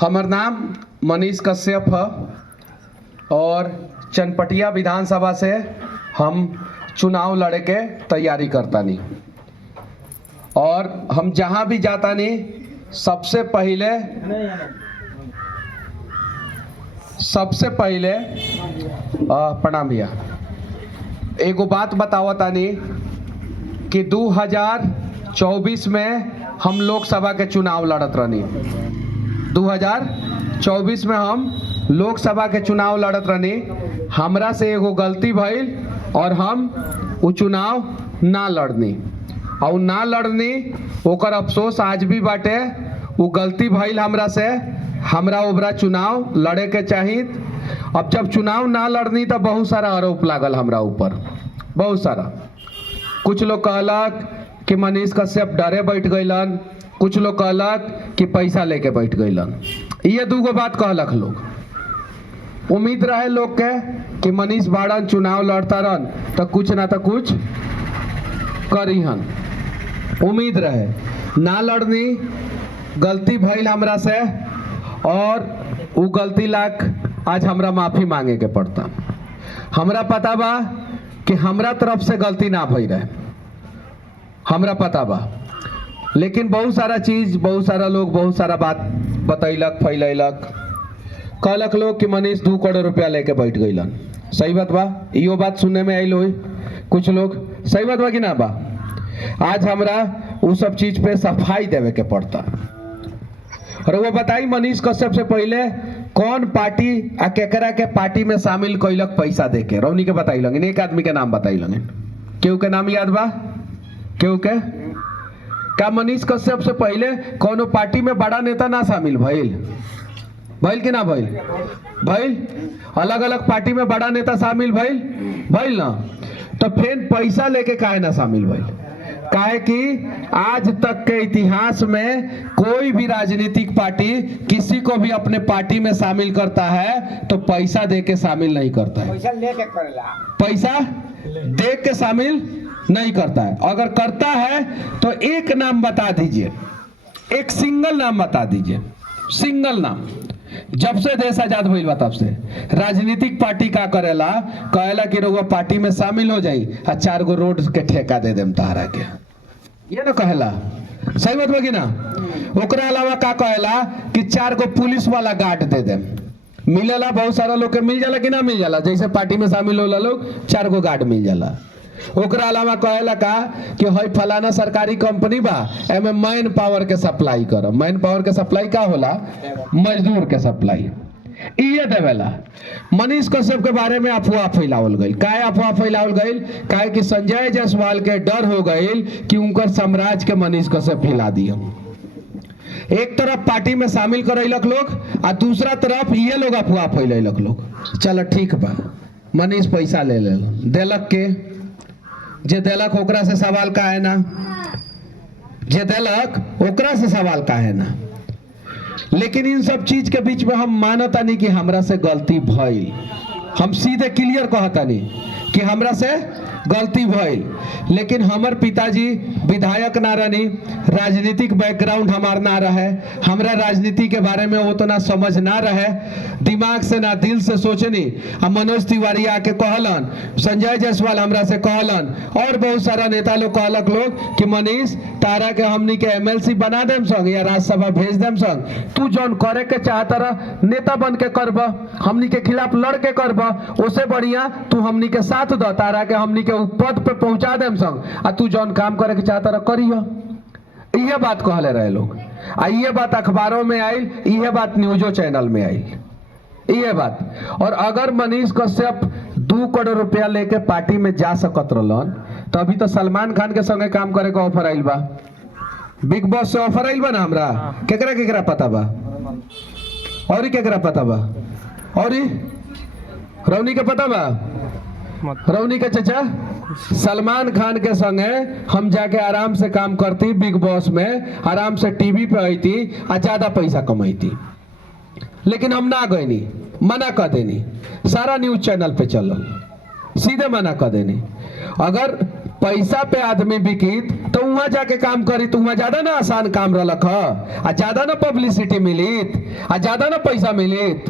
हमार नाम मनीष कश्यप है और चनपटिया विधानसभा से हम चुनाव लड़े के तैयारी करता नहीं और हम जहां भी जाता नहीं सबसे पहले प्रणाम भैया एगो बात बतावता नहीं कि 2024 में हम लोकसभा के चुनाव लड़त रहनी 2024 में हम लोकसभा के चुनाव लड़त रहनी हमरा से एगो गलती भइल और हम वो चुनाव ना लड़नी और ना लड़नी ओकर अफसोस आज भी बाटे। वो गलती भइल हमरा से हमरा ओबरा चुनाव लड़े के चाहिए। अब जब चुनाव ना लड़नी तो बहुत सारा आरोप लागल हमरा ऊपर, बहुत सारा। कुछ लोग कहलक कि मनीष कश्यप डरे बैठ गइलन, कुछ लोग कहलक कि पैसा लेके बैठ गइलन। ये दूगो बात कहलक लोग। उम्मीद रहे लोग के कि मनीष बाड़न चुनाव लड़ता रहन तो कुछ ना तो कुछ करीहन, उम्मीद रहे। ना लड़नी, गलती भइल हमरा से और वो गलती लाख आज हमरा माफी मांगे के पड़ता। हमरा पता बा कि हमरा तरफ से गलती ना भई रहे, हमरा पता बा, लेकिन बहुत सारा चीज, बहुत सारा लोग बहुत सारा बात बतैलक, फैलैलक। कहलक लोग कि मनीष 2 करोड़ रुपया लेके बैठ गइलन। सही बात बा, इहो बात सुनने में आइल होई कुछ लोग। सही बात बा कि ना बा? आज हमरा वो सब चीज पे सफाई देवे के पड़ता। और वो बताई मनीष कश्यप से पहले कौन पार्टी आ केकरा के पार्टी में शामिल कैलक पैसा दे के, रौनी के बताई लगिन। एक आदमी के नाम बताई लगिन, केहू के नाम याद बा? केहू के? क्या मनीष कश्यप से पहले कोनो पार्टी में बड़ा नेता ना शामिल भइल? भइल कि ना भइल? भइल। अलग अलग पार्टी में बड़ा नेता शामिल भइल ना। तो फिर पैसा लेके काहे ना शामिल भइल? काहे कि आज तक के इतिहास में कोई भी राजनीतिक पार्टी किसी को भी अपने पार्टी में शामिल करता है तो पैसा दे के शामिल नहीं करता है, पैसा लेके करेला, पैसा दे के शामिल नहीं करता है। अगर करता है तो एक नाम बता दीजिए, एक सिंगल नाम बता दीजिए, सिंगल नाम। जब से देश आजाद भइल बा तब से राजनीतिक पार्टी का करेला, कहेला कि रउआ पार्टी में शामिल हो जाई आ 4 गो रोड के ठेका दे देम तहरा के, ये ना कहेला। सही बात बा कि ना? ओकरा अलावा का कहेला कि 4 गो पुलिस वाला गार्ड दे देम। मिलेला, बहुत सारा लोग के मिल जाला कि ना मिल जाला? जैसे पार्टी में शामिल होला लोग 4 गो गार्ड मिल जाला। ओकरा अलावा कहेला का कि हई फलाना सरकारी कंपनी बा, एमे मैन पावर के सप्लाई करो। मैन पावर के सप्लाई का होला? मजदूर के सप्लाई, ये देवेला। मनीष कश्यप के बारे में अफवाह फैलावल गई। काहे अफवाह फैलावल गई? काहे कि संजय जायसवाल के डर हो गई कि उनकर साम्राज्य के मनीष कश्यप हिला दिया। एक तरफ पार्टी में शामिल करैलक लोग आ दूसरा तरफ ये लोग अफवाह फैलैलक लोग। चलो ठीक बा, मनीष पैसा ले देलक के, जे देलक ओकरा से सवाल का है ना, जे देलक ओकरा से सवाल का है ना। लेकिन इन सब चीज के बीच में हम मानता नहीं कि हमरा से गलती भइल। हम सीधे क्लियर कहता नहीं कि हमरा से गलती भइल। लेकिन हमर पिताजी विधायक ना रहनी, राजनीतिक बैकग्राउंड हमार ना रहे, हमरा राजनीति के बारे में उतना समझ ना रहे, दिमाग से ना दिल से सोचनी। मनोज तिवारी आके कहलन, संजय जायसवाल हमरा से कहलन और बहुत सारा नेता लोग कहलक लोग कि मनीष तारा के हमनी के MLC बना देम संग या राज्यसभा भेज देम संग, तू जौन करे के चाहता रह नेता बन के करब, हमनी के खिलाफ लड़ के करब, उससे बढ़िया तू हमनी के साथ द, तारा के हमनी के पद पे पहुंचा देम संग, आ तू जौन काम करे के चाहता रह करियो। ये बात कहले रहे लोग आ ये बात अखबारों में आयल, ये बात न्यूजो चैनल में आयल, ये बात। और अगर मनीष कश्यप 2 करोड़ रुपया लेके पार्टी में जा सकत रहलन तो अभी तो सलमान खान के संगे काम करे का ऑफर आइल बा, बिग बॉस से ऑफर आइल बा ना। हमरा केकरा केकरा पता बा? और केकरा पता बा? और रौनी के पता बा? रौनी के चाचा सलमान खान के संगे हम जाके आराम से काम करती, बिग बॉस में आराम से टीवी पे आईती आ ज्यादा पैसा कमाईती। लेकिन हम ना गईनी, मना कर देनी, सारा न्यूज चैनल पे चलल, सीधे मना कर देनी। अगर पैसा पे आदमी बिकित तो वहां जाके काम करी तो वहां ज्यादा ना आसान काम रलक ह, आ ज्यादा ना पब्लिसिटी मिलित, आ ज्यादा ना पैसा मिलित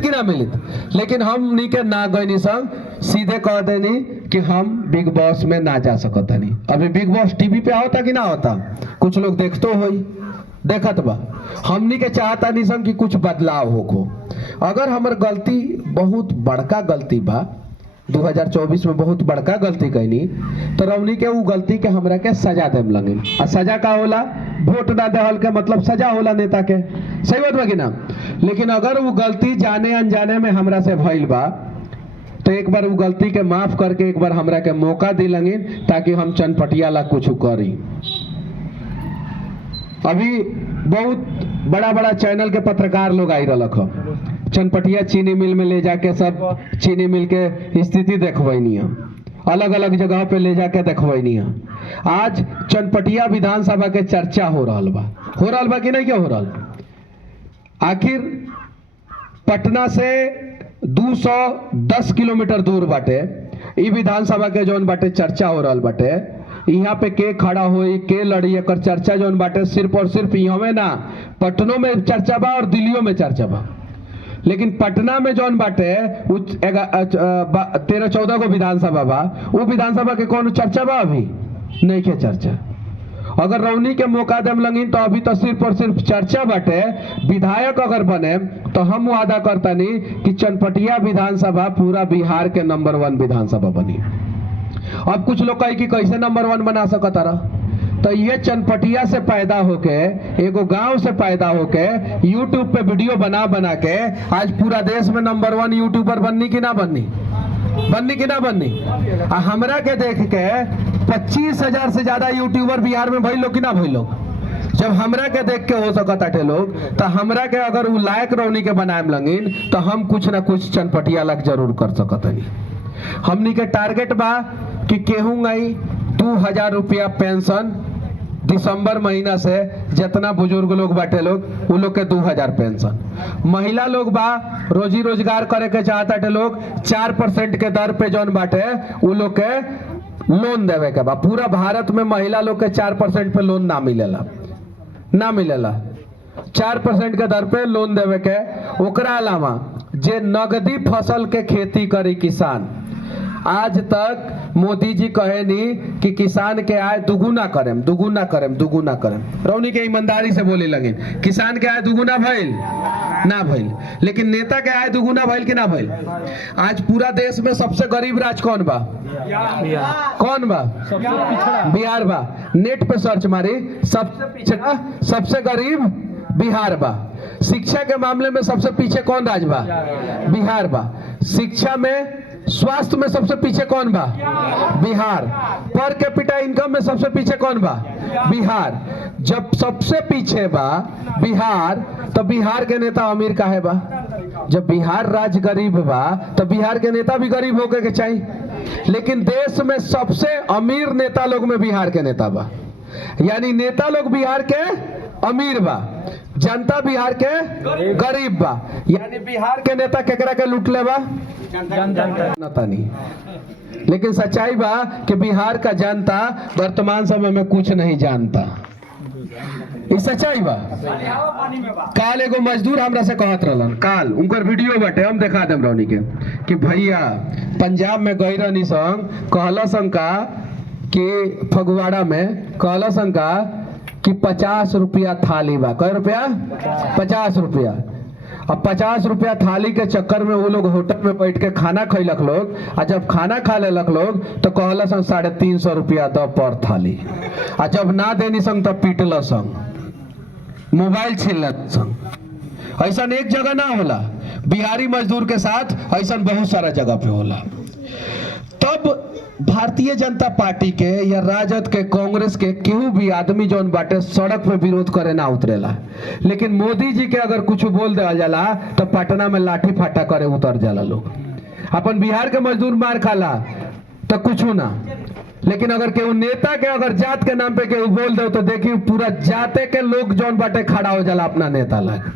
कि ना मिलित। लेकिन हम नी के ना गईनी संग सीधे कह देनी कि हम बिग बॉस में ना जा सकता नहीं। अभी बिग बॉस टीवी पे होता कि ना होता, कुछ लोग देखते हो देखत बा। हमनी के चाहता नहीं संग कि कुछ बदलाव हो। अगर हमर गलती बहुत बड़का गलती बा, 2024 में बहुत बड़का गलती कैनी, तो रौनी के वो गलती के हमरा के सजा देम लगे। आ सजा का होला, वोट ना देहल के मतलब सजा होला नेता के, सही बात बा कि ना। लेकिन अगर वो गलती जाने अनजाने में हमरा से भइल बा तो एक बार वो गलती के माफ करके एक बार हमरा के मौका दी लगे, ताकि हम चनपटिया ला कुछ करी। अभी बहुत बड़ा बड़ा चैनल के पत्रकार लोग आई रलक ह, चनपटिया चीनी मिल में ले जाके सब चीनी मिल के स्थिति देखवैनी, अलग अलग जगह पे ले जाके देखवैनी। आज चनपटिया विधानसभा के चर्चा हो रहा बा कि नहीं क्या हो रहा। आखिर पटना से 210 किलोमीटर दूर बाटे ई विधानसभा के जौन बाटे चर्चा हो रहा बाटे। यहाँ पे के खड़ा होई, के लड़ी, एकर चर्चा जौन बाटे सिर्फ और सिर्फ यहाँ में ना, पटनों में चर्चा बा और दिल्लियों में चर्चा बा। लेकिन पटना में जौन बाटे 13-14 को विधानसभा बा, वो विधानसभा के कौन चर्चा बा अभी नहीं के चर्चा। अगर रौनी के मौका देम लगिन तो अभी तो सिर्फ और सिर्फ चर्चा बाटे। विधायक अगर बने तो हम वादा करतानी कि चनपटिया विधानसभा पूरा बिहार के नंबर 1 विधानसभा बनी। अब कुछ लोग कहे कि कैसे नंबर 1 बना सकता रहा, तो ये चनपटिया से पैदा होके, एगो गांव से पैदा होके यूट्यूब पे वीडियो बना बना के आज पूरा देश में नंबर 1 यूट्यूबर बननी कि ना बननी कि ना बननी। हमरा के देख के 25,000 से ज्यादा यूट्यूबर बिहार में भइल लोग कि ना भइल लोग। जब हमरा के देख के हो सकता थे लोग, तो हमरा के अगर वो लायक रौनी के बनाए लगिन तो हम कुछ ना कुछ चनपटिया लग जरूर कर सकतनी। हमनी के टारगेट बा कि केहू गई 2,000 रुपया पेंशन दिसंबर महीना से, जितना बुजुर्ग लोग बाटे लोग वो लोग के 2,000 पेंशन। महिला लोग बा रोजी रोजगार करे के चाहता थे लोग, 4% के दर पे जौन बाटे वो लोग के लोन देवे के बा। पूरा भारत में महिला लोग के 4% पे लोन ना मिलेला 4% के दर पे लोन देवे के। ओकरा अलावा जे नगदी फसल के खेती करी किसान, आज तक मोदी जी कहेनी कि किसान के आय दुगुना करें। रौनी के ईमानदारी से बोले लगे, किसान के आय दुगुना भइल ना भइल, लेकिन नेता के आय दुगुना भइल कि ना भइल। आज पूरा देश में सबसे गरीब राज्य कौन बा? कौन बा? बिहार बा। नेट पे सर्च मारी, सबसे पिछड़ा सबसे गरीब बिहार बा। शिक्षा के मामले में सबसे पीछे कौन राज्य बा? बिहार बा। शिक्षा में, स्वास्थ्य में सबसे पीछे कौन बा? बिहार। पर कैपिटा इनकम में सबसे पीछे कौन बा? बिहार। जब सबसे पीछे बा बिहार, तो बिहार के नेता अमीर काहे बा? जब बिहार राज्य गरीब बा तो बिहार के नेता भी गरीब होके के चाहिए। लेकिन देश में सबसे अमीर नेता लोग में बिहार के नेता बा, यानी नेता लोग बिहार के अमीर बा, जनता बिहार के गरीब बा। यानी बिहार के नेता केकरा के लूट ले बा? जनता नहीं। लेकिन सच्चाई बा कि बिहार का जनता वर्तमान समय में कुछ नहीं जानता, ये सच्चाई बा। काल एगो मजदूर हमरा से कहत रहलन, काल उनकर वीडियो बाटे, हम दिखा देम रौनी के, कि भैया पंजाब में गई रहनी संग, कहला संग का कि फगवाड़ा में कहला संग का कि 50 रुपया थाली बा। कै रुपया? 50 रुपया। अब 50 रुपया थाली के चक्कर में वो लोग होटल में बैठ के खाना खैलक लोग, और जब खाना खा लेलक लोग तो कहला संग 350 रुपया द पर थाली, और जब ना देनी संग तब पीटल संग, मोबाइल छीन संग। ऐसा एक जगह ना होला, बिहारी मजदूर के साथ ऐसा बहुत सारा जगह पे होला। तब भारतीय जनता पार्टी के या राजद के, कांग्रेस के केहू भी आदमी जौन बाटे सड़क पे विरोध करे ना उतरेला। लेकिन मोदी जी के अगर कुछ बोल देला जाला तो पटना में लाठी फाटा करे उतर जाला लोग। अपन बिहार के मजदूर मार खाला तो कुछ ना, लेकिन अगर केहू नेता के अगर जात के नाम पे केहू बोल दे तो देखिए पूरा जाते के लोग जौन बाटे खड़ा हो जाला अपना नेता लग।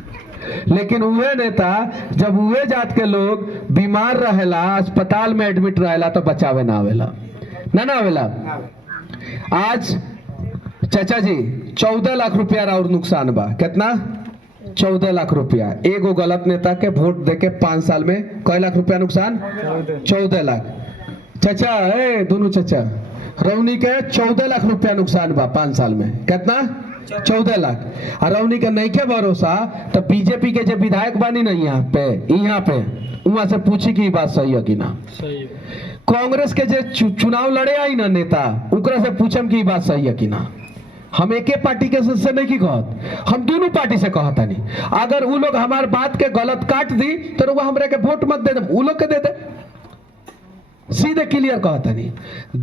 लेकिन उहे नेता जब उहे जात के लोग बीमार रहेला, अस्पताल में एडमिट रहेला तो बचावे ना आवेला। आज चाचा जी 14 लाख रुपया और नुकसान बा। कितना? 14 लाख रुपया। एगो गलत नेता के वोट देके 5 साल में कई लाख रुपया नुकसान? 14 लाख। चाचा दोनों चाचा रौनी के 14 लाख रुपया नुकसान बा 5 साल में। कितना? 14 लाख। और रौनी के नहीं के भरोसा तो बीजेपी के जो विधायक बानी ना यहाँ पे वहां से पूछी कि बात सही है कि ना। कांग्रेस के जो चुनाव लड़े आई ना नेता उकरा से पूछम कि बात सही है कि ना। हम एके पार्टी के से नहीं की कहत, हम दोनों पार्टी से कहता नहीं। अगर वो लोग हमारे बात के गलत काट दी तो वो हमरे के वोट मत दे दे, वो लोग के दे दे। सीधे क्लियर कहता नहीं।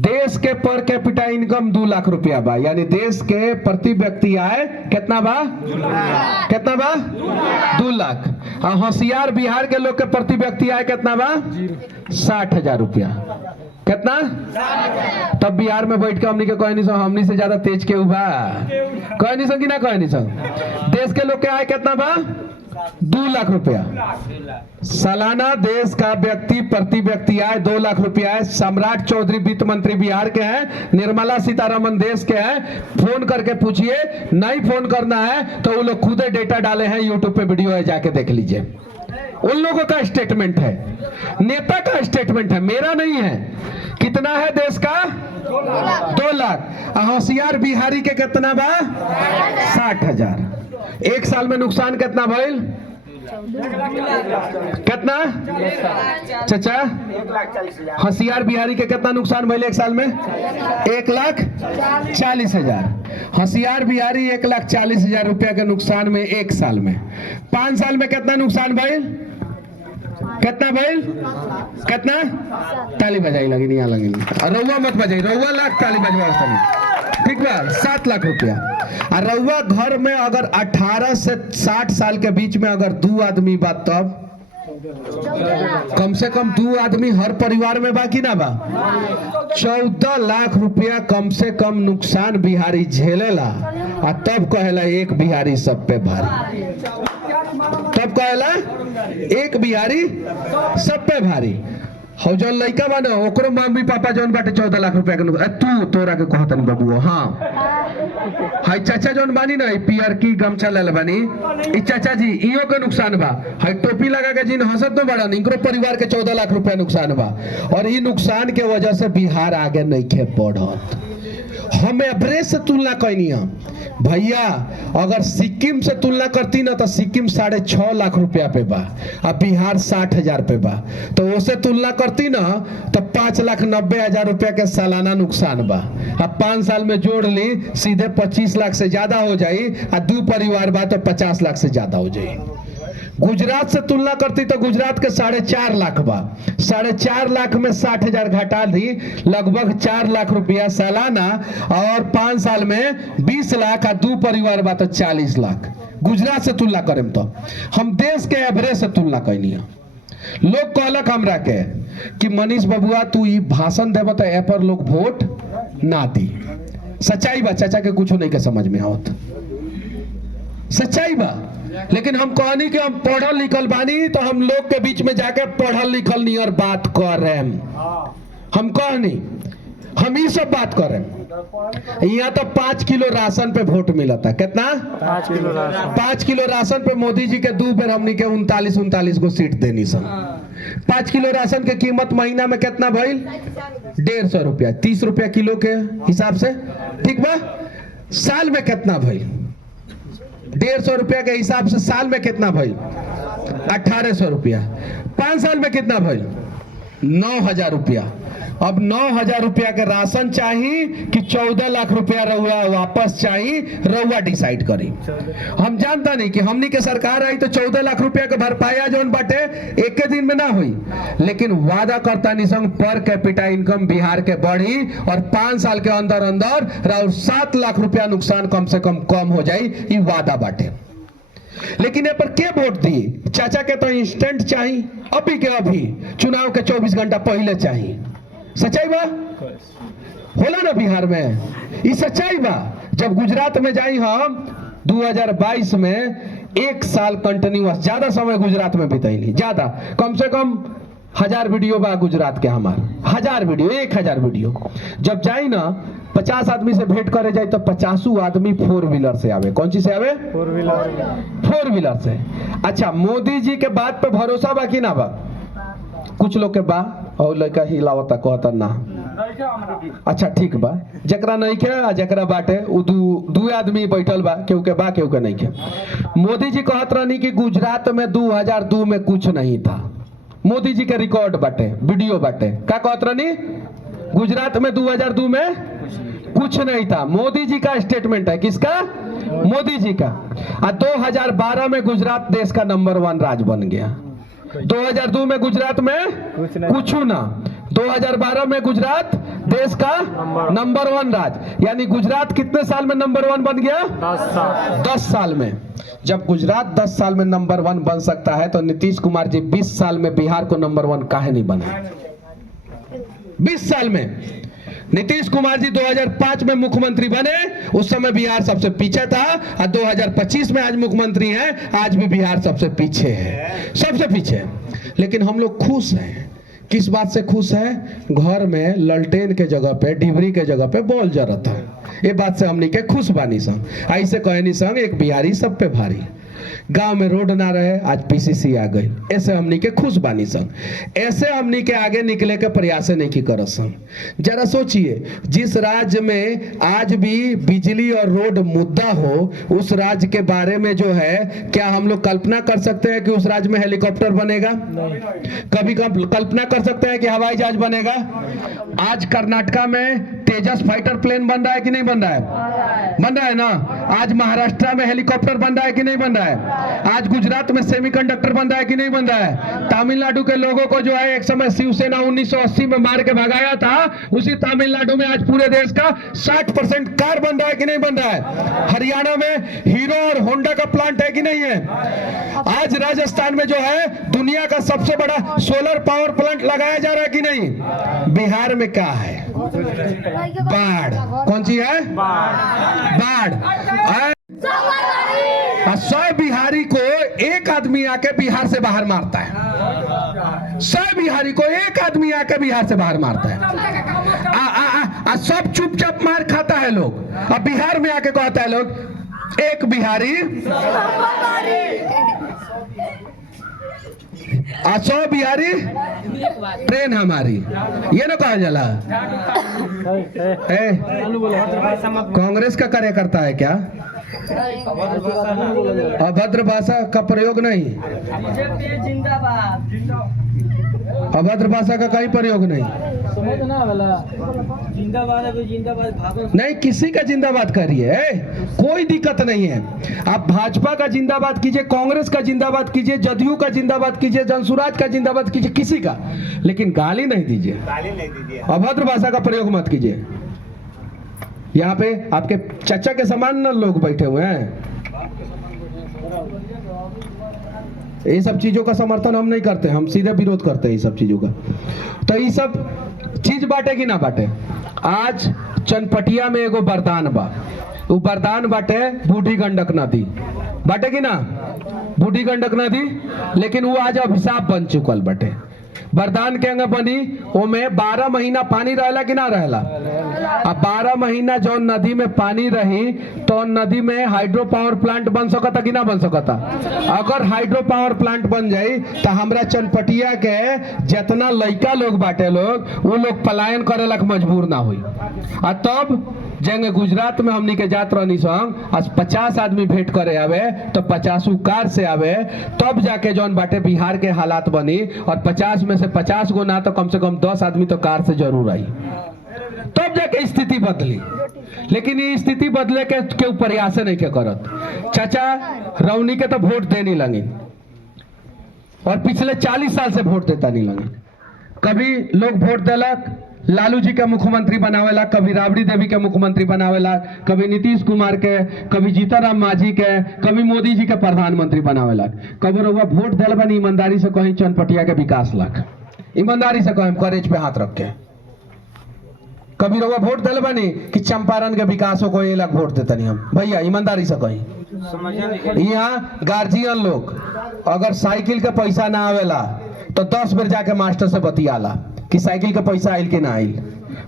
देश के पर कैपिटा इनकम 2 लाख रुपया बा, यानी देश के प्रति व्यक्ति आय कितना बा? कितना बा? 2 लाख। और होशियार बिहार के लोग के प्रति व्यक्ति आय कितना बा? 60,000 रुपया। कितना? तब बिहार में बैठ के हमनी के कहनी सो हमनी से ज्यादा तेज के बा, कहनी सो कि ना कहनी सो। देश के लोग के आय कितना बा? 2 लाख रुपया सालाना। देश का व्यक्ति प्रति व्यक्ति आय 2 लाख रुपया है। सम्राट चौधरी वित्त मंत्री बिहार के हैं, निर्मला सीतारमण देश के हैं। फोन करके पूछिए, नहीं फोन करना है तो वो लोग खुद डेटा डाले हैं, यूट्यूब पे वीडियो है, जाके देख लीजिए। उन लोगों का स्टेटमेंट है, नेता का स्टेटमेंट है, मेरा नहीं है। कितना है देश का? 2 लाख। होशियार बिहारी के कितना बा? 60,000। एक साल में नुकसान कितना भइल? कितना चाचा? होशियार बिहारी के कितना नुकसान भइल एक साल में? 1,40,000। होशियार बिहारी 1,40,000 रुपया के नुकसान में एक साल में। 5 साल में कितना नुकसान भइल? कितना भइल? कितना? ताली बजाई लगी नहीं लगी, रउआ मत बजाई, रउआ लाख ताली बजवा। ठीक बा? 7 लाख रुपया। और रउआ घर में अगर 18 से 60 साल के बीच में अगर 2 आदमी बा तब कम से कम 2 आदमी हर परिवार में बा कि ना बा? 14 लाख रुपया कम से कम नुकसान बिहारी झेलेला। और तब कहेला एक बिहारी सब पे भारी। तब कहेला एक बिहारी सब पे भारी। हो जौन लइका बा ना ओकरो मम्मी पापा जौन बाटे 14 लाख रुपया के तू तोरा के कहतन बाबू। हाँ हाय चाचा जौन बानी ना पियर की गमछा ले बानी, ई चाचा जी इहो के नुकसान बा। हाय टोपी लगा के जिन हंसत न बड़ा इनकरो परिवार के 14 लाख रुपया नुकसान बा। और ई नुकसान के वजह से बिहार आगे नहीं खे बढ़त। हम एवरेज से तुलना कैनी हम भैया, अगर सिक्किम से तुलना करती ना तो सिक्किम 6.5 लाख रुपया पे बा और बिहार 60,000 पे बा। तो उससे तुलना करती ना तो 5,90,000 रुपया के सालाना नुकसान बा। अब 5 साल में जोड़ ली सीधे 25 लाख से ज्यादा हो जाई। और 2 परिवार बा तो 50 लाख से ज्यादा हो जाई। गुजरात से तुलना करती तो गुजरात के 4.5 लाख बा। 4.5 लाख में 60,000 घटा दी, लगभग 4 लाख रुपया सालाना। और 5 साल में 20 लाख और 2 परिवार बा तो 40 लाख। गुजरात से तुलना करें तो हम देश के एवरेज से तुलना कैनी। लोग कहलक हमरा के कि मनीष बबुआ तू ये भाषण देव तो ए पर लोग वोट ना दी। सच्चाई बा चाचा के कुछ नहीं के समझ में आवत, सच्चाई बा। लेकिन हम कहनी कि हम पढ़ल लिखल बानी तो हम लोग के बीच में जाके पढ़ल लिखल नहीं और बात कर रहे हम कहनी हम ये सब बात कर रहे। यहाँ तो 5 किलो राशन पे वोट मिला था। कितना? 5 किलो राशन पे मोदी जी के 2 बेर हमनी के 39 को सीट देनी सन। 5 किलो राशन के कीमत महीना में कितना भइल? 150 रुपया, 30 रुपया किलो के हिसाब से। ठीक बा? साल में कितना भइल? 150 रुपया के हिसाब से साल में कितना भइल? 1800 रुपया। 5 साल में कितना भइल? 9,000 रुपया। अब 9,000 रुपया के राशन चाहिए कि 14 लाख रुपया रहुआ वापस चाहिए, रहुआ डिसाइड करी। हम जानता नहीं कि हमनी के सरकार आई तो 14 लाख रुपया के भरपाया जौन बाटे एक के दिन में ना हुई। लेकिन वादा करता नहीं संग पर कैपिटा इनकम बिहार के बढ़ी और 5 साल के अंदर अंदर राउर 7 लाख रुपया नुकसान कम से कम हो जाई। ये वादा बाटे। लेकिन ये पर के वोट दी? चाचा के तो इंस्टेंट चाहिए, अभी के अभी, चुनाव के 24 घंटा पहले चाहिए। सच्चाई बा होला ना बिहार में, ये सच्चाई बा। जब गुजरात में जाई हम 2022 में 1 साल कंटिन्यूअस, ज्यादा समय गुजरात में बिताई, ज्यादा कम से कम 1000 वीडियो बा गुजरात के हमार, 1000 वीडियो, 1000 वीडियो। जब जाई ना 50 आदमी से भेंट करे जाए तो 50 आदमी 4 व्हीलर से आवे। कौन सी से आवे? 4 व्हीलर से। अच्छा, मोदी जी के बात पे भरोसा बा कि ना बा? कुछ लोग के बा और लड़का हिलावता कहता ना। अच्छा ठीक बा, जकरा नहीं के आ जकरा बाटे उ दू आदमी बैठल बा, केहू के बा केहू के नहीं के। मोदी जी कहत रहनी कि गुजरात में 2002 में कुछ नहीं था। मोदी जी के रिकॉर्ड बाटे, वीडियो बाटे। क्या कहत रहनी? गुजरात में 2002 में कुछ नहीं था। मोदी जी का स्टेटमेंट है। किसका? मोदी जी का। 2012 में गुजरात देश का नंबर 1 राज्य बन गया। 2002 में गुजरात में कुछ ना, 2012 में गुजरात देश का नंबर 1 राज्य। यानी गुजरात कितने साल में नंबर 1 बन गया? 10 साल में। जब गुजरात 10 साल में नंबर 1 बन सकता है तो नीतीश कुमार जी 20 साल में बिहार को नंबर 1 काहे नहीं बना? 20 साल में नीतीश कुमार जी 2005 में मुख्यमंत्री बने, उस समय बिहार सबसे पीछे था, और 2025 में आज मुख्यमंत्री हैं, आज भी बिहार सबसे पीछे है, सबसे पीछे। लेकिन हम लोग खुश हैं। किस बात से खुश हैं? घर में ललटेन के जगह पे, डिबरी के जगह पे बॉल जरत है। ये बात से हमनी के खुश बानी संग। ऐसे कहनी संग एक बिहारी सब पे भारी। गांव में रोड ना रहे, आज पीसीसी आ गई। ऐसे हमनी के खुश बानी संग। ऐसे हमनी के आगे निकले के प्रयास नहीं की करत संग। जरा सोचिए, जिस राज्य में आज भी बिजली और रोड मुद्दा हो, उस राज्य के बारे में जो है, क्या हम लोग कल्पना कर सकते हैं कि उस राज्य में हेलीकॉप्टर बनेगा? कभी कल्पना कर सकते हैं कि हवाई जहाज बनेगा? आज कर्नाटका में तेजस फाइटर प्लेन बन रहा है कि नहीं बन रहा है? बन रहा है ना। आज महाराष्ट्र में हेलीकॉप्टर बन रहा है कि नहीं बन रहा है? आज गुजरात में सेमीकंडक्टर बन रहा है कि नहीं बन रहा है? तमिलनाडु के लोगों को जो है एक समय शिवसेना 1980 में मार के भगाया था, उसी तमिलनाडु में आज पूरे देश का 60% कार बन रहा है कि नहीं बन रहा है? हरियाणा में हीरो और होंडा का प्लांट है कि नहीं है? आज राजस्थान में जो है दुनिया का सबसे बड़ा सोलर पावर प्लांट लगाया जा रहा है कि नहीं? बिहार में क्या है? बाढ़। कौन सी है? बाढ़। 100 बिहारी को एक आदमी आके बिहार से बाहर मारता है। 100 बिहारी को एक आदमी आके बिहार से बाहर मारता है। सब चुपचाप मार खाता है लोग। अब बिहार में आके कहता है लोग एक बिहारी 100 बिहारी ट्रेन हमारी, ये ना कहा जाला। कांग्रेस का कार्यकर्ता है क्या? अभद्र भाषा का प्रयोग नहीं, अभद्र भाषा का कहीं प्रयोग नहीं। नहीं, किसी का जिंदाबाद करिए, कोई दिक्कत नहीं है। आप भाजपा का जिंदाबाद कीजिए, कांग्रेस का जिंदाबाद कीजिए, जदयू का जिंदाबाद कीजिए, जनसुराज का जिंदाबाद कीजिए, किसी का, लेकिन गाली नहीं दीजिए, अभद्र भाषा का प्रयोग मत कीजिए। यहाँ पे आपके चाचा के समान न लोग बैठे हुए हैं। ये सब चीजों का समर्थन हम नहीं करते, हम सीधे विरोध करते हैं ये सब चीजों का। तो ये सब चीज बांटे कि ना बांटे? आज चनपटिया में एगो वरदान बा, वो वरदान बाटे बूढ़ी गंडक नदी, बाटे कि ना? बूढ़ी गंडक नदी, लेकिन वो आज अभिशाप बन चुकल बाटे। वरदान के अंग बनी, ओमे 12 महीना पानी रहेला कि ना रहेला? अब 12 महीना जो नदी में पानी रही तो नदी में हाइड्रो पावर प्लांट बन सकता कि ना बन सकता? अगर हाइड्रो पावर प्लांट बन जाई तो हमरा चनपटिया के जितना लड़का लोग बाटे लोग, वो लोग पलायन करे लक मजबूर ना हुई। और तब जंग गुजरात में हमनी के जात रहनी संग, आज 50 आदमी भेंट करे आवे तो 50 कार से आवे, तब जाके जौन बाटे बिहार के हालात बनी। और 50 में से 50 गो ना तो कम से कम 10 आदमी तो कार से जरूर आई, तब जाके स्थिति बदली। लेकिन ये स्थिति बदले के प्रयास नहीं के करत। चाचा रौनी के तो वोट दे नहीं लगी, और पिछले 40 साल से वोट देता नहीं लगी। कभी लोग वोट देलक लालू जी के मुख्यमंत्री बनावेला, कभी राबड़ी देवी के मुख्यमंत्री बनावेला, कभी नीतीश कुमार के, कभी जीतनराम मांझी के, कभी मोदी जी के प्रधानमंत्री बनावेला। कभी रउआ वोट दिल बनी ईमानदारी से कहीं चनपटिया के विकास लाख, ईमानदारी से कहीं करेज पे हाथ रख के। कभी रउआ वोट दिल बनी कि चंपारण के विकासों को ये लाख वोट देता नहीं हम, भैया ईमानदारी से कहीं। यहाँ गार्जियन लोग अगर साइकिल के पैसा ना आवेला तो 10 बेर जाके मास्टर से बतियाला कि साइकिल के पैसा आइल कि ना आइल।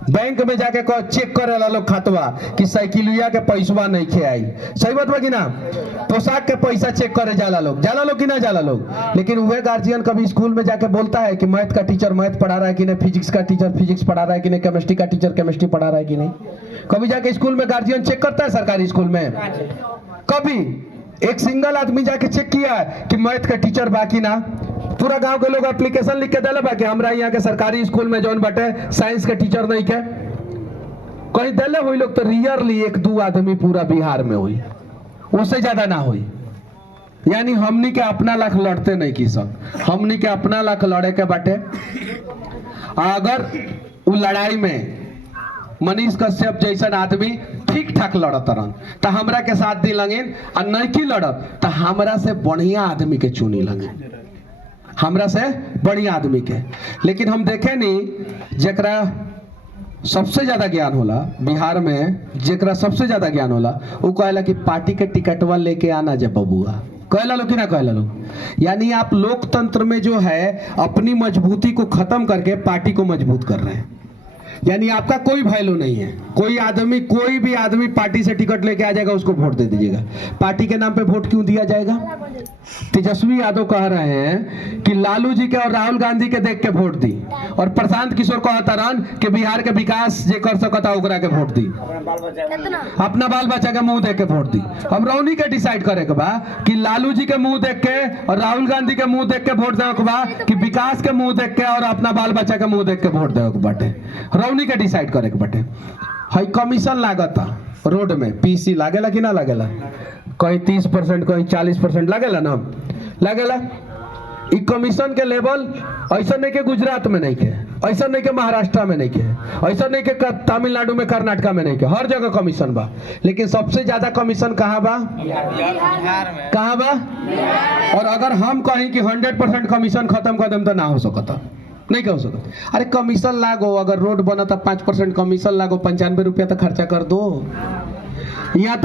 बैंक में जाके चेक करेला लोग खातवा कि साइकिलिया के पैसवा नहीं खे आई। सही बात बा कि ना? पोशाक के पैसा चेक करे जाला लोग कि ना जाला लोग। लेकिन वह गार्जियन कभी स्कूल में जाके बोलता है कि मैथ का टीचर मैथ पढ़ा रहा है कि नहीं, फिजिक्स का टीचर फिजिक्स पढ़ा रहा है कि नहीं, केमिस्ट्री का टीचर केमिस्ट्री पढ़ा रहा है कि नहीं? कभी जाके स्कूल में गार्जियन चेक करता है सरकारी स्कूल में? कभी एक सिंगल आदमी जाके चेक किया है कि मैथ का टीचर बाकी ना? पूरा गांव के लोग एप्लीकेशन लिख के दिले बा कि हमरा यहाँ के सरकारी स्कूल में जौन बटे साइंस के टीचर नहीं के कहीं दिले हुई लोग तो रियरली 1-2 आदमी पूरा बिहार में हुई, उससे ज्यादा ना हुई। यानी हमनी के अपना लाख लड़ते नहीं की सब, हमनी के अपना लाख लड़े के बाटे। अगर वो लड़ाई में मनीष कश्यप जैसन आदमी ठीक ठाक लड़त रहन तो हमरा के साथ दी लगिन, और नहीं की लड़त तो हमरा से बढ़िया आदमी के चुनी लगिन, हमरा से बढ़िया आदमी के। लेकिन हम देखे नहीं जेकरा सबसे ज्यादा ज्ञान होला बिहार में, जेकरा सबसे ज्यादा ज्ञान होला वो कहला कि पार्टी के टिकटवा लेके आना जब बबुआ, कहला लो कि ना कहला लो। यानी आप लोकतंत्र में जो है अपनी मजबूती को खत्म करके पार्टी को मजबूत कर रहे हैं। यानी आपका कोई वैल्यू नहीं है। कोई भी आदमी पार्टी से टिकट लेके आ जाएगा उसको वोट दे दीजिएगा। पार्टी के नाम पे वोट क्यों दिया जाएगा? तेजस्वी यादव कह रहे हैं कि लालू जी के और राहुल गांधी के देख के वोट दी, और प्रशांत किशोर कहता रहन कि बिहार के विकास जे कर सकता ओकरा के वोट दी, अपना बाल बच्चा के मुंह देख के वोट दी। अब रौनी के डिसाइड करे के बा कि लालू जी के मुंह देख के और राहुल गांधी के मुंह देख के वोट देवे के बा कि विकास के मुंह देख के और अपना बाल बच्चा के मुंह देख के वोट देवे के बाटे। रौनी के डिसाइड करे के बाटे। हाई कमीशन लागता रोड में, पीसी लागेला कि ना लागेला? कहीं 30% कहीं 40% लागेला ना, लागेला। ई कमीशन के लेवल ऐसा नहीं के गुजरात में नहीं के, ऐसा नहीं के महाराष्ट्र में नहीं के, ऐसा नहीं के तमिलनाडु में कर्नाटक में नहीं के, हर जगह कमीशन बा। लेकिन सबसे ज्यादा कमीशन कहाँ बा? बिहार में। कहाँ बा? और अगर हम कहीं कि 100% कमीशन खत्म कर दें तो ना हो सकता, नहीं कह सकता। अरे कमीशन लागो, अगर रोड बना तो 5% कमीशन लागो, 95 रुपया तो खर्चा कर दो। यहाँ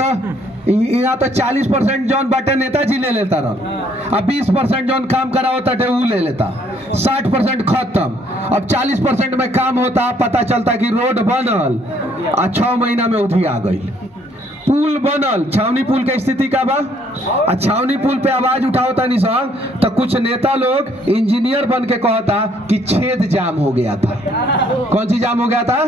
तो 40% जौन बाटे नेताजी ले लेता रहा, अब 20% जौन काम कराओ ताटे वो ले लेता, 60% खत्म। अब 40% में काम होता, पता चलता कि रोड बनल और 6 महीना में उठी आ गई। पुल बनल, छावनी पुल की स्थिति का बा, छावनी पुल पे आवाज उठाओता नहीं सब तो कुछ नेता लोग इंजीनियर बन के कहता कि छेद जाम हो गया था। कौन सी जाम हो गया था?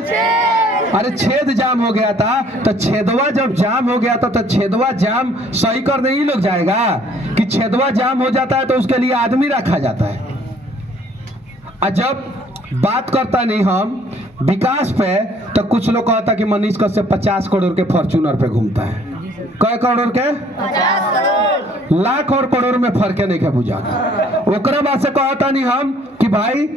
अरे छेद जाम हो गया था। तो छेदवा जब जाम हो गया था तो छेदवा जाम सही करने ही लोग जाएगा कि छेदवा जाम हो जाता है तो उसके लिए आदमी रखा जाता है। और जब बात करता नहीं हम विकास पे तो कुछ लोग कहता कि मनीष कश्यप 50 करोड़ के फॉर्च्यूनर पे घूमता है। कै करोड़ के? 50 करोड़। लाख और करोड़ में फर्क नहीं के बुझाना। ओकरा बात से कहता नहीं हम कि भाई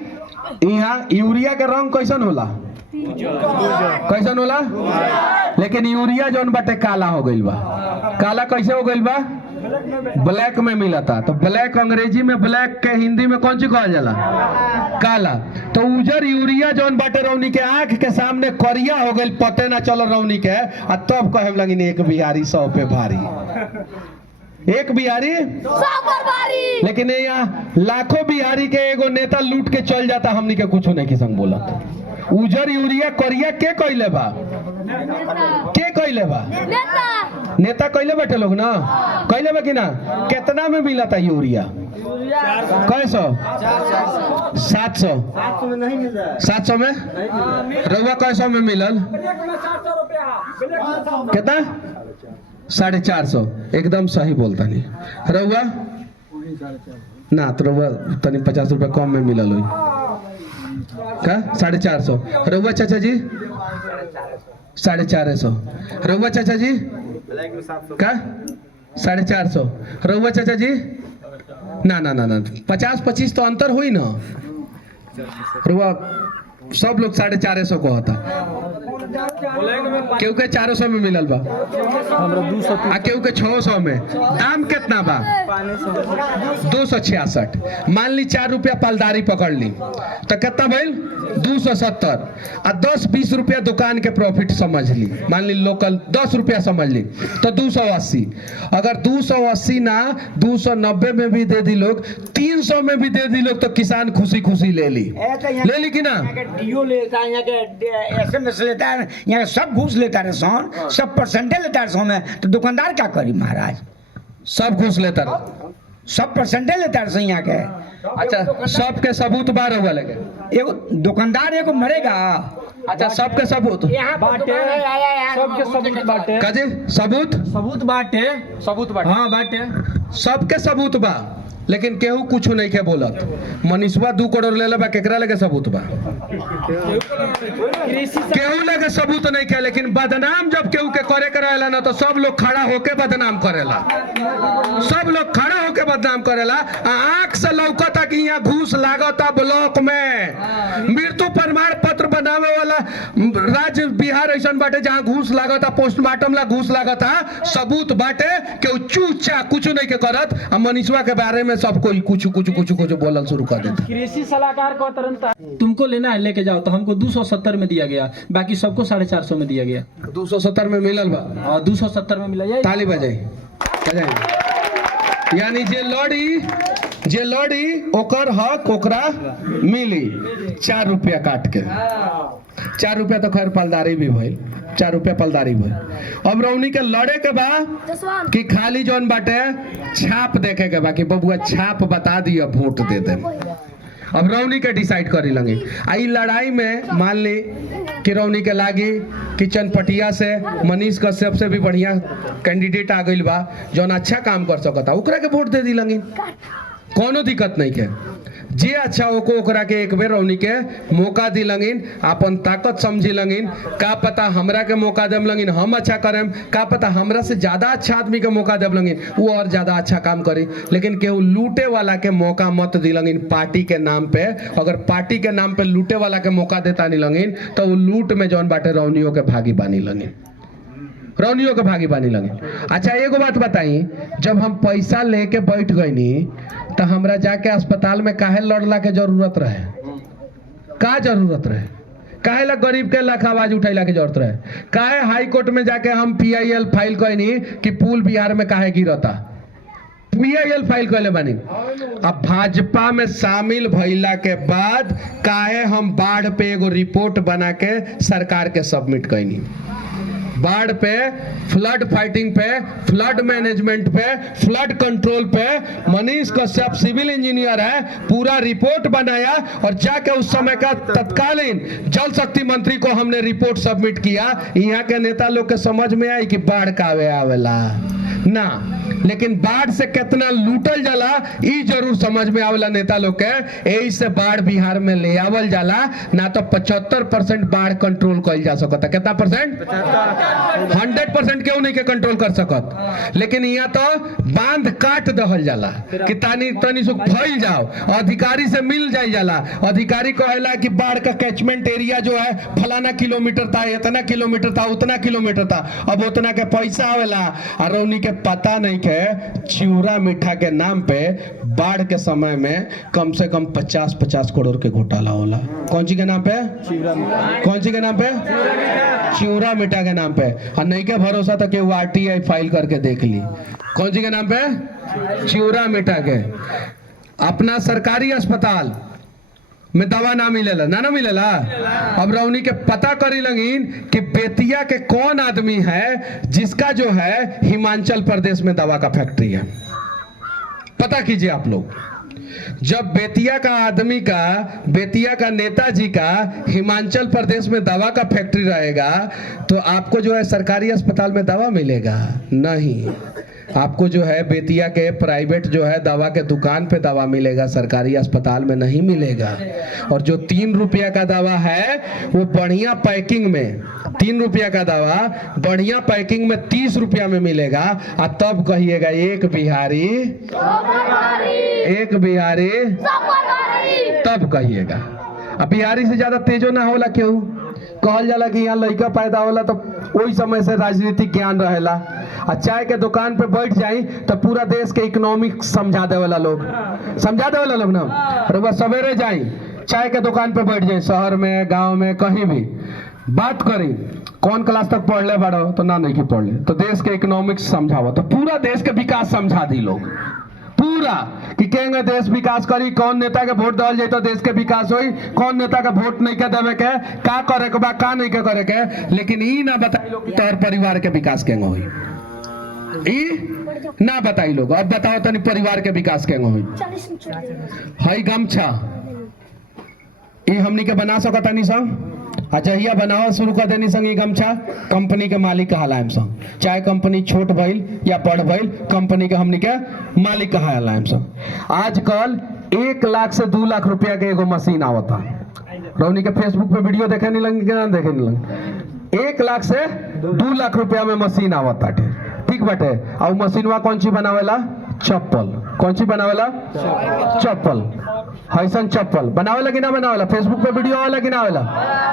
यहाँ यूरिया के रंग कैसन होला, कैसन होला, लेकिन यूरिया जौन बाटे काला हो गइल बा। काला कैसे हो गइल बा? ब्लैक में मिला था। तो ब्लैक अंग्रेजी में, ब्लैक के हिंदी में कौन सी कहल जाला? काला। तो उजर यूरिया जौन बाटे रौनी के आंख के सामने करिया हो गइल, पते ना चल रौनी के, आ तब कहे लगिन एक बिहारी 100 पे भारी, एक बिहारी 100 पर भारी। लेकिन यहाँ लाखों बिहारी के एगो नेता लूट के चल जाता, हमनी के कुछ नहीं किसम बोलत। उजर यूरिया करिया के कइले बा? के कइले बा? नेता कइले बैठे लोग ना, कइले बा कि ना? कितना में मिला था यूरिया? कैसो? 700 में नहीं मिल रहा। 700 में? रउआ कैसो में मिलल? कितना? 450। एकदम सही बोलता नहीं रउआ ना, तो रउआ तनी 50 रुपया कम में मिलल हुई का? 450। रउआ चाचा जी 450। रउआ चाचा जी का? 450। रउआ चाचा जी ना ना ना ना, 50-25 तो अंतर हुई ना। रउआ सब लोग 450 को होता। केहू के 400 में मिलल बा, आ केहू के 600 में। दाम कितना बा? 266। मान ली 4 रुपया पलदारी पकड़ ली तो कितना भइल? 270। आ 10-20 रुपया दुकान के प्रॉफिट समझ ली, मान ली लोकल 10 रुपया समझ ली तो 280। अगर 280 ना 290 में भी दे दी लोग, 300 में भी दे दी लोग, तो किसान खुशी खुशी ले ली कि ना? डीओ लेता है, यहाँ के एसएमएस लेता है, यहाँ सब घूस लेता है सोन, सब परसेंटेज लेता है सोन में, तो दुकानदार क्या करी महाराज? सब घूस लेता है, सब परसेंटेज लेता है यहाँ के। अच्छा, सबके सबूत बार होगा लगे, एगो दुकानदार एगो मरेगा। अच्छा, सबके सबूत बाटे, सबके सबूत बाटे, काजे सबूत बाटे, हाँ बाटे, सबके सबूत बा, लेकिन केहू कुछ नहीं के बोलत। मनीषवा 2 करोड़ ले लेबा, केकरा लगे सबूत बा? केहू लगे सबूत नहीं के, लेकिन बदनाम जब केहू के करे रहेला ना, तो सब लोग खड़ा होके बदनाम करेला, सब लोग खड़ा होके बदनाम करेला। आंख से लौकता कि यहाँ घूस लागता ब्लॉक में, मृत्यु प्रमाण पत्र बनावे वाला राज्य बिहार ऐसा बाटे जहाँ घूस लागता, पोस्टमार्टम ला घूस लागता, सबूत बाटे, केहू चूचा कुछ नहीं के करत। मनीषवा के बारे में सब कोई कुछ बोलल शुरू कर देता। कृषि सलाहकार को तुमको लेना है लेके जाओ, तो हमको 270 में दिया गया, बाकी सबको 450 में दिया गया। 270 में मिलल बा, और 270 में मिला। ताली बजाई। यानी जे लड़ी ओकर हक ओकरा मिली। 4 रुपया काट के, 4 रुपया तो खैर पलदारी भी भइल, 4 रुपया पलदारी भइल। अब रौनी के लड़े के बा कि खाली जौन बाटे छाप देखे के बा कि बबुआ छाप बता दिया, वोट दे दे। अब रौनी के डिसाइड करी लगी। आई लड़ाई में मान ली कि रौनी के लागी किचन पटिया से मनीष कश्यप से भी बढ़िया कैंडिडेट आ गई बा, जौन अच्छा काम कर सकता, ओकरा के वोट दे दी लगी, कोनो दिक्कत नहीं के। जे अच्छा होको ओकरा के एक बेर रौनी के मौका दी लगिन, अपन ताकत समझी लगिन। का पता हमरा के मौका देम लगिन, हम अच्छा करें, का पता हमरा से ज्यादा अच्छा आदमी के मौका देव लगिन, वो और ज्यादा अच्छा काम करी। लेकिन केहू लूटे वाला के मौका मत दी लगिन पार्टी के नाम पे। अगर पार्टी के नाम पे लूटे वाला के मौका देता नहीं लगिन, तो वो लूट में जौन बाटे रौनियों के भागी बानी लगिन, रौनियों के भागी बानी लगिन। अच्छा, एगो बात बताई, जब हम पैसा लेके बैठ गईनी तो हमरा जाके अस्पताल में काहे लड़ला के जरूरत रहे? का जरूरत रहे? काहे ला गरीब के लाख आवाज उठैला के जरूरत रहे? काहे हाई कोर्ट में जाके हम PIL फाइल कईनी कि पुल बिहार में काहे गिरता? PIL फाइल कैले बानी। अब भाजपा में शामिल भइला के बाद काहे हम बाढ़ पे एगो रिपोर्ट बना के सरकार के सबमिट कईनी। बाढ़ पे, फ्लड फाइटिंग पे, फ्लड मैनेजमेंट पे, फ्लड कंट्रोल पे मनीष कश्यप सिविल इंजीनियर है, पूरा रिपोर्ट बनाया और जाके उस समय का तत्कालीन जल शक्ति मंत्री को हमने रिपोर्ट सबमिट किया। यहाँ के नेता लोग के समझ में आई कि बाढ़ का आवेला ना, लेकिन बाढ़ से कितना लूटल जाला ई जरूर समझ में आवेला नेता लोग के। यही से बाढ़ बिहार में ले आवल जाला, ना तो 75% बाढ़ कंट्रोल कइल जा सकता। कितना परसेंट? 100% क्यों नहीं के कंट्रोल कर सकत, लेकिन यहाँ तो बांध काट दहल जाला कि तनी सुख फैल जाओ, अधिकारी से मिल जाए जाला। अधिकारी कहेला कि बाढ़ का कैचमेंट एरिया जो है फलाना किलोमीटर था, इतना किलोमीटर था, उतना किलोमीटर था, अब उतना के पैसा आवेला और रौनी के पता नहीं के चिवरा मीठा के नाम पे बाढ़ के समय में कम से कम 50-50 करोड़ के घोटाला होला। कौन सी के नाम पे? कौन सी के नाम पे? चिवरा मीठा के नाम पे। और नहीं के भरोसा तो कि RTI फाइल करके देख ली। कौन सी के नाम पे? चिवरा मीठा के। अपना सरकारी अस्पताल में दवा ना मिलेला, ना मिलेला। अब रौनी के पता करी लगिन कि बेतिया के कौन आदमी है जिसका जो है हिमाचल प्रदेश में दवा का फैक्ट्री है। पता कीजिए आप लोग, जब बेतिया का आदमी का, बेतिया का नेताजी का हिमाचल प्रदेश में दवा का फैक्ट्री रहेगा, तो आपको जो है सरकारी अस्पताल में दवा मिलेगा? नहीं, आपको जो है बेतिया के प्राइवेट जो है दवा के दुकान पे दवा मिलेगा, सरकारी अस्पताल में नहीं मिलेगा। और जो 3 रुपया का दवा है वो बढ़िया पैकिंग में, 3 रुपया का दवा बढ़िया पैकिंग में 30 रुपया में मिलेगा। और तब कहिएगा एक बिहारी, एक बिहारी, तब कहिएगा। अब बिहारी से ज्यादा तेजो ना होला क्यों? कहल जाला कि यहाँ लड़का पैदा होला तो वही समय से राजनीतिक ज्ञान रहेला। आ चाय के दुकान पे बैठ जाई तो पूरा देश के इकोनॉमिक समझा देवेला लोग, समझा देवेला लोग ना। और वह सवेरे जाई चाय के दुकान पे बैठ जाई, शहर में गांव में कहीं भी बात करी, कौन क्लास तक पढ़ ले बाड़ो तो ना नहीं कि पढ़ ले, तो देश के इकोनॉमिक्स समझावा, तो पूरा देश के विकास समझा दी लोग पूरा कि केंगे देश विकास करी, कौन नेता के वोट दल जाए तो देश के विकास होई, कौन नेता के वोट नहीं के देवे के, का करे के बा का नहीं के करे के। लेकिन ई ना बताई लोग तोर परिवार के विकास केंगे होई, ई ना बताई लोग। अब बताओ तनी परिवार के विकास केंगे होई। हई गमछा ई हमनी के बना सकता नहीं संग, अजहिया बनाओ शुरू कर देनी संग। गमछा कंपनी के मालिक कहलाएम संग, चाहे कंपनी छोट भइल या बड़ भइल, कंपनी के हमनी के मालिक कहलाएम संग। आजकल 1 लाख से 2 लाख रुपया के एगो मशीन आवता, रौनी के फेसबुक पे वीडियो देखे नहीं लगे कि ना देखे नहीं लगे। 1 लाख से 2 लाख रुपया में मशीन आवता, ठीक बाटे। और मशीनवा कौन सी बनावेला? चप्पल। कौन सी बनावेला? चप्पल। हैसन चप्पल बनावेला कि ना बनावेला? फेसबुक पे वीडियो आवेला कि ना आवेला?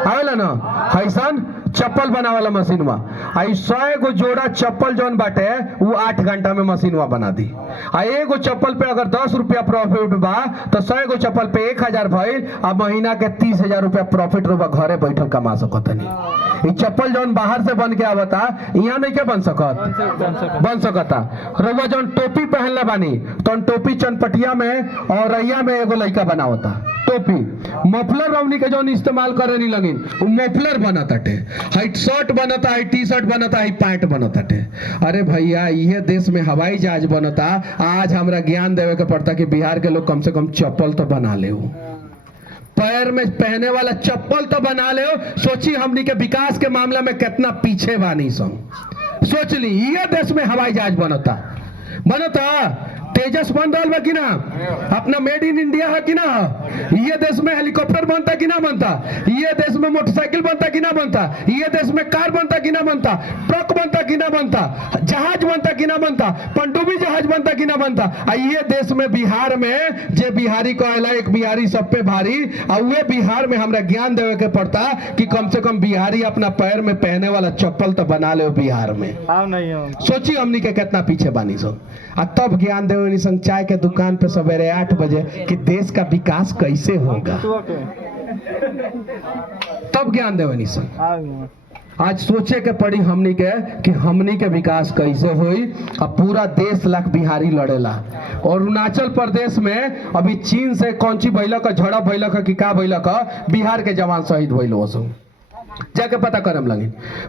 आवेला ना। हैसन चप्पल बनावेला मशीनवा। आई 100 गो जोड़ा चप्पल जौन बाटे वो 8 घंटा में मशीनवा बना दी। आ एगो चप्पल पे अगर 10 रुपया प्रॉफिट बा तो 100 गो चप्पल पे 1000 भइल, आ महीना के 30,000 रुपया प्रॉफिट रोबा घरे बैठल कमा सकतनी। ई चप्पल जौन बाहर से बन के आवता यहाँ नहीं के बन सकता। रोबा जौन टोपी पहनले बानी तो टोपी चनपटिया में और रैया में एगो लड़का बनावता टोपी। मफलर रौनी के जौन इस्तेमाल करे नहीं लगिन वो मफलर बनताटे, हाई शर्ट बनता है, टी शर्ट बनता है, पैंट बनताटे। अरे भैया ये देश में हवाई जहाज बनता, आज हमरा ज्ञान देवे के पड़ता कि बिहार के लोग कम से कम चप्पल तो बना ले, पैर में पहने वाला चप्पल तो बना ले। सोची हमनी के विकास के मामला में कितना पीछे बानी संग। सोच ली ये देश में हवाई जहाज बनता, तेजस बन रहा कि ना, अपना मेड इन इंडिया है कि ना, ये देश में हेलीकॉप्टर बनता कि ना बनता, ये देश में मोटरसाइकिल बनता कि ना बनता, ये देश में कार बनता कि ना बनता, ट्रक बनता कि ना बनता, जहाज बनता कि ना बनता, पनडुब्बी जहाज बनता कि ना बनता। ये देश में बिहार में जे बिहारी कहला एक बिहारी सब पे भारी, और वे बिहार में हमरा ज्ञान देवे के पड़ता कि कम से कम बिहारी अपना पैर में पहने वाला चप्पल तो बना ले बिहार में। सोची हमनी के कितना पीछे बानी सो। तब ज्ञान देवे संग चाय के दुकान पे सवेरे 8 बजे कि देश का विकास कैसे होगा, तब ज्ञान देवे संग। आज सोचे के पड़ी हमनी के कि हमनी के विकास कैसे होई। अब पूरा देश लाख बिहारी लड़ेला। और अरुणाचल प्रदेश में अभी चीन से कौन सी भइलक झड़प भइलक कि का भइलक, बिहार के जवान शहीद भइल हो, जाके पता करम लगी।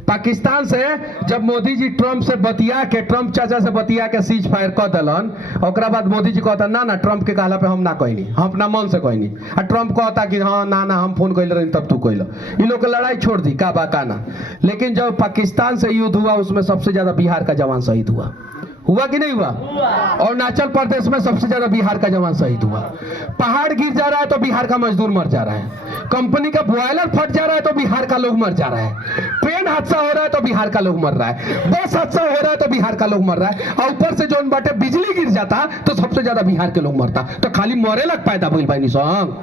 पाकिस्तान से जब मोदी जी ट्रम्प से बतिया के, ट्रम्प चाचा से बतिया के सीज फायर कर दिलन, ओकरा बाद मोदी जी कहता ना ट्रम्प के कहला पे हम ना कहनी, हम अपना मन से कहनी। आ ट्रम्प कहता कि हाँ ना हम फोन कैले रही तब तू कहल। इन लोग की लड़ाई छोड़ दी का बा का ना। लेकिन जब पाकिस्तान से युद्ध हुआ उसमें सबसे ज्यादा बिहार का जवान शहीद हुआ कि नहीं हुआ? और अरुणाचल प्रदेश में सबसे ज्यादा बिहार का जवान शहीद हुआ। पहाड़ गिर जा रहा है तो बिहार का मजदूर मर जा रहा है, कंपनी का बॉयलर फट जा रहा है तो बिहार का लोग मर जा रहा है, ट्रेन हादसा हो रहा है तो बिहार का लोग मर रहा है, बस हादसा हो रहा है तो बिहार का लोग मर रहा है, और ऊपर से जो बाटे बिजली गिर जाता तो सबसे ज्यादा बिहार के लोग मरता। तो खाली मरे लग पैदा भइल भाई सॉन्ग,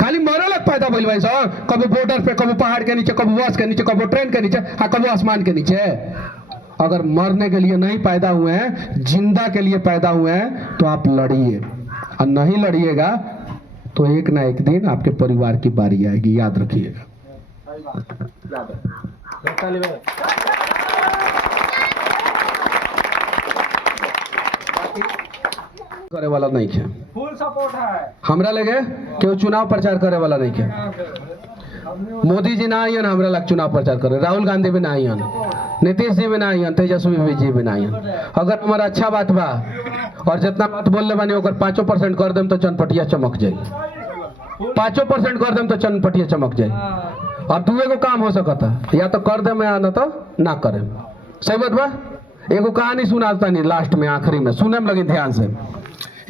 खाली मरे लग पैदा भइल भाई सॉन्ग। कभी बॉर्डर पे, कभी पहाड़ के नीचे, कभी बस के नीचे, कभी ट्रेन के नीचे, कभी आसमान के नीचे। अगर मरने के लिए नहीं पैदा हुए हैं, जिंदा के लिए पैदा हुए हैं तो आप लड़िए, और नहीं लड़िएगा तो एक ना एक दिन आपके परिवार की बारी आएगी, याद रखिएगा। करे वाला नहीं है, फुल सपोर्ट है हमरा लगे, क्यों चुनाव प्रचार करे वाला नहीं है। मोदी जी ना आई हमरा लग चुनाव प्रचार करे, राहुल गांधी भी ना आई, नीतीश जी भी ना आई, तेजस्वी जी भी ना आई। अगर हमारा अच्छा बात बा और जितना बात बोलने बानी ओकर 5% कर देम तो चनपटिया चमक जाए, 5% कर देम तो चनपटिया चमक जाए। और दूसरे को काम हो सकता, या तो कर दे में आना तो ना करे। सही बात बा। एगो कहानी सुनाता नहीं लास्ट में, आखिरी में सुने में लगी ध्यान से।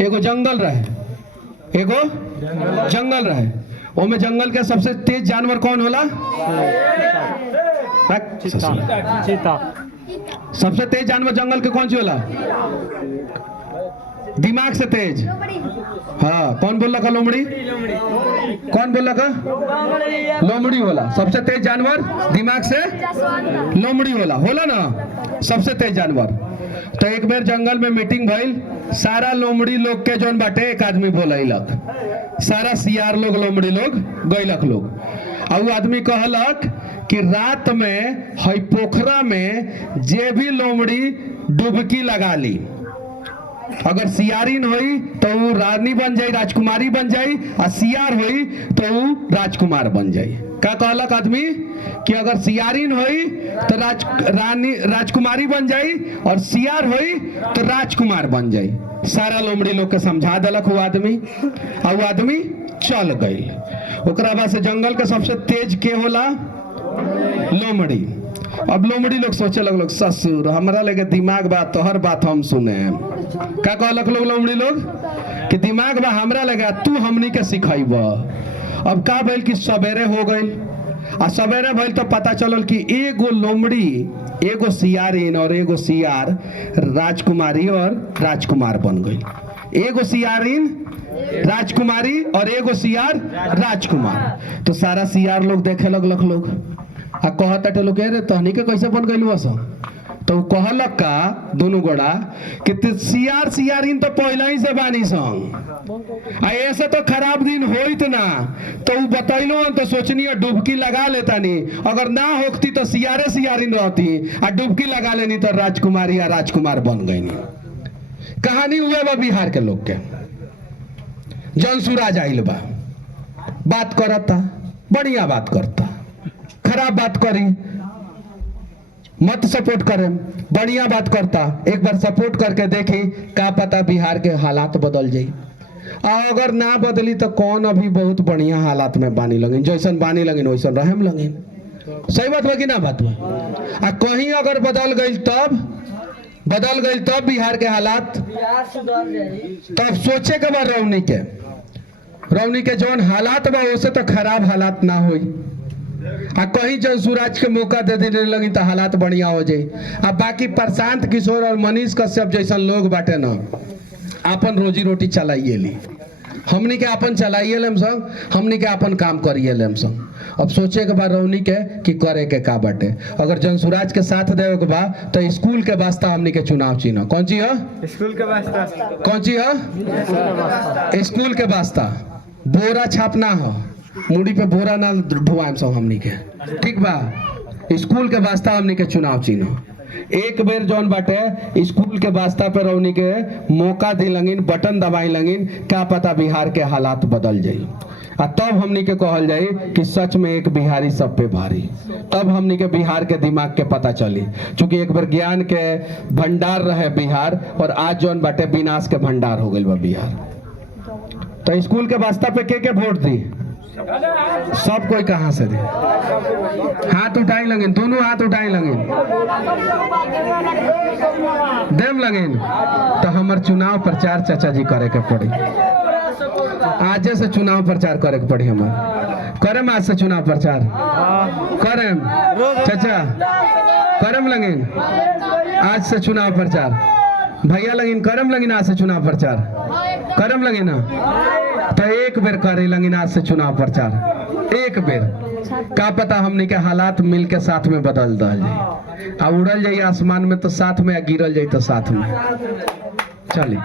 एगो जंगल रहे, वो में जंगल के सबसे तेज जानवर कौन होला? चीता। सबसे तेज जानवर जंगल के कौन सी होला? दिमाग से तेज। हाँ, कौन बोल रहा? लोमड़ी। कौन बोला का? लोमड़ी होला। सबसे तेज जानवर दिमाग से लोमड़ी होला ना सबसे तेज जानवर। तो एक बार जंगल में मीटिंग भइल, सारा लोमड़ी लोग के जौन बाटे एक आदमी बोलैलक, सारा सियार लोग लोमड़ी लोग गैलक लोग। और वो आदमी कहलक कि रात में हई पोखरा में जे भी लोमड़ी डुबकी लगा ली, अगर सियारिन होई तो वो रानी बन जाई, राजकुमारी बन जाई, और सियार होई तो वो राजकुमार बन जाई। का कहलक आदमी कि अगर सियारिन होई तो राजकुमारी बन जाई, और सियार होई तो राजकुमार बन जाई। सारा लोमड़ी लोग के समझा दिलक वो आदमी, और वो आदमी चल गई। ओकरा बाद से जंगल के सबसे तेज के होला? लोमड़ी। अब लोमड़ी लोग सोचे लगल, ससुर हमरा लगे दिमाग बा, तोहर बात हम सुने। का कहलक लोग लोमड़ी लोग कि दिमाग बा हमरा लगे, तू हमनी के सिखाइब। अब का भइल कि सवेरे हो गई, आ सवेरे भइल तो पता चलल कि एगो लोमड़ी, एगो सियारिन और एगो सियार राजकुमारी और राजकुमार बन गई। एगो सियारिन राजकुमारी और एगो सियार राजकुमार। तो सारा सियार लोग देखे लगलक लोग, आ कहता लोग रे तहनी के कैसे बन गइल बस? तो कहलक का दोनों गोड़ा कि सियार सियारिन तो पहले ही से बानी संग, आ ऐसे तो खराब दिन होइत ना। तो वो बतैलो तो सोचनी डुबकी लगा लेता नी, अगर ना होती तो सियारे सियारिन रहती, आ डुबकी लगा लेनी तो राजकुमारी या राजकुमार बन गई। कहानी हुए बा बिहार के लोग के। जनसुराज आइल बा, बात करता, बढ़िया बात करता, खराब बात करी मत सपोर्ट करे, बढ़िया बात करता, एक बार सपोर्ट करके देखी, का पता बिहार के हालात बदल जाई। और अगर ना बदली तो कौन अभी बहुत बढ़िया हालात में बानी लगिन, जैसन बानी लगिन वैसन रहम लगिन। सही बात बा कि ना बात बा? आ कहीं अगर बदल गई तब बिहार के हालात, तब सोचे के बाद रौनी के जौन हालात बा उससे तो खराब हालात ना होई। आ कहीं जनसुराज के मौका दे देने लगी तो हालात बढ़िया हो जाई। अब बाकी प्रशांत किशोर और मनीष कश्यप जैसा लोग बाटे ना, अपन रोजी रोटी चलाइए ली, हमनी के अपन चलाइए लेम संग, हमनी के अपन काम करिए लेम संग। अब सोचे के बाद रौनी के कि करे के का बाटे। अगर जनसुराज के साथ देवे के बा तो स्कूल के वास्ता हमनी के चुनाव चिन्ह कौन ची है? स्कूल के वास्ता कौन ची है? स्कूल के वास्ता बोरा छापना है, मुड़ी पे बोरा ना ढुआम सब हमनी के, ठीक बा? स्कूल के वास्ता हमनी के चुनाव चिन्ह। एक बेर जौन बाटे स्कूल के वास्ता पे रौनी के मौका दिलंगिन, बटन दबाई लगिन, क्या पता बिहार के हालात बदल जाई। आ तब हमनी के कहल जाई कि सच में एक बिहारी सब पे भारी। तब हमनी के बिहार के दिमाग के पता चली, चूंकि एक बार ज्ञान के भंडार रहे बिहार, और आज जौन बाटे विनाश के भंडार हो गइल बा बिहार। तो स्कूल के वास्ता पे के वोट दी? सब कोई कहां से दे? हाथ उठाई लगिन, दोनों हाथ उठाई लगिन, देम लगिन। तो हमार चुनाव प्रचार चाचा जी करे के पड़ी, आजे से चुनाव प्रचार करे के पड़ी। हमार करम आज से चुनाव प्रचार करम चाचा, करम लगिन आज से चुनाव प्रचार। भैया लगिन करम लगिन आज से चुनाव प्रचार करम लगिन ना, तो एक बेर करे लगिन आज से चुनाव प्रचार, एक बेर। का पता हमनी के हालात मिल के साथ में बदल जाए, आ उड़ल जाइए आसमान में तो साथ में, आ गिरल जाए तो साथ में। चलिए।